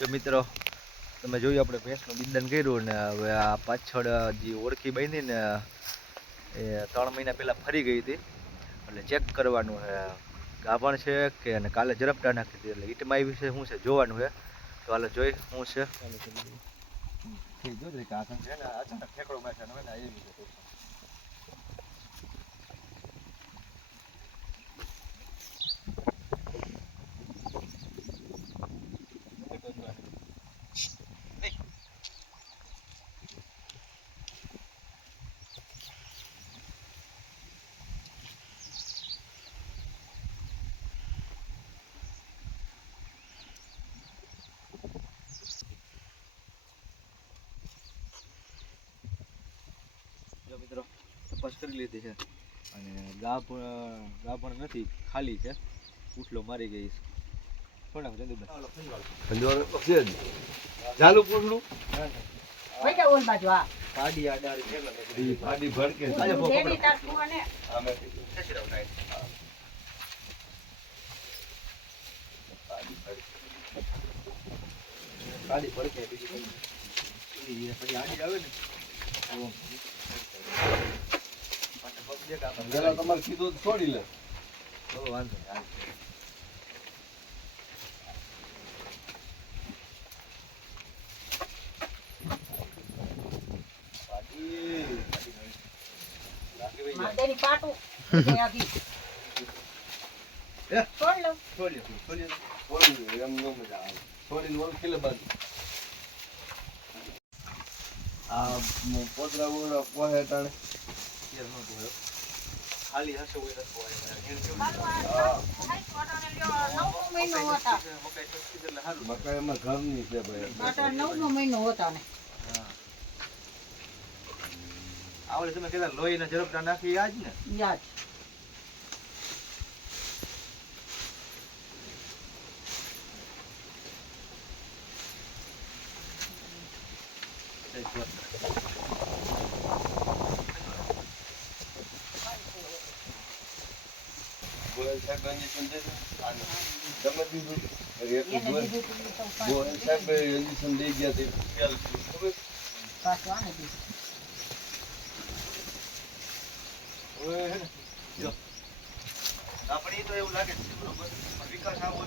તો મિત્રો તમે જોયું આપણે ભેંસનું બિંદન કર્યું ને હવે આ પાછળ જે ઓળખી બાંધી ને એ 3 મહિના પહેલાં ફરી ગઈ હતી એટલે ચેક કરવાનું છે ગાભણ છે કે અને કાલે ઝડપટા નાખી હતી એટલે ઈટમાં આવી છે શું છે જોવાનું છે તો હાલો જોઈ શું છે જોઈ કે આ છે ને અચાનક ઠેકડો મારશે ને આવી છે મિત્રો તપાસ કરી લીધી છે અને ગાભણ નથી ખાલી છે ઉઠલો મારી ગઈ છે થોડા ચાલુ પૂરનું પાડી આડારી છે પાડી ભડકે પાડી ભડકે પછી આડી આવે ને જરા તમારે કીધું છોડી લે વાંધો છોડીને ઓળખી લે બાજુ આ પોતરા પોહે ટાણે ખાલી હશે હોય મકાઈ એમાં ઘરની છે ભાઈ 9નો મહિનો હોતા ને આવડે તમે કહેતા લોહીના ઝડપટા નાખી યાદ ને યાદ ગોયલ સાહેબ ઇન્જેક્શન દે તમે દીધું ગોયલ સાહેબ ઇન્જેક્શન દઈ ગયા તે ફેલ ખબર પાછો આને દી આપણે તો એવું લાગે છે બરોબર વિકાસ આવો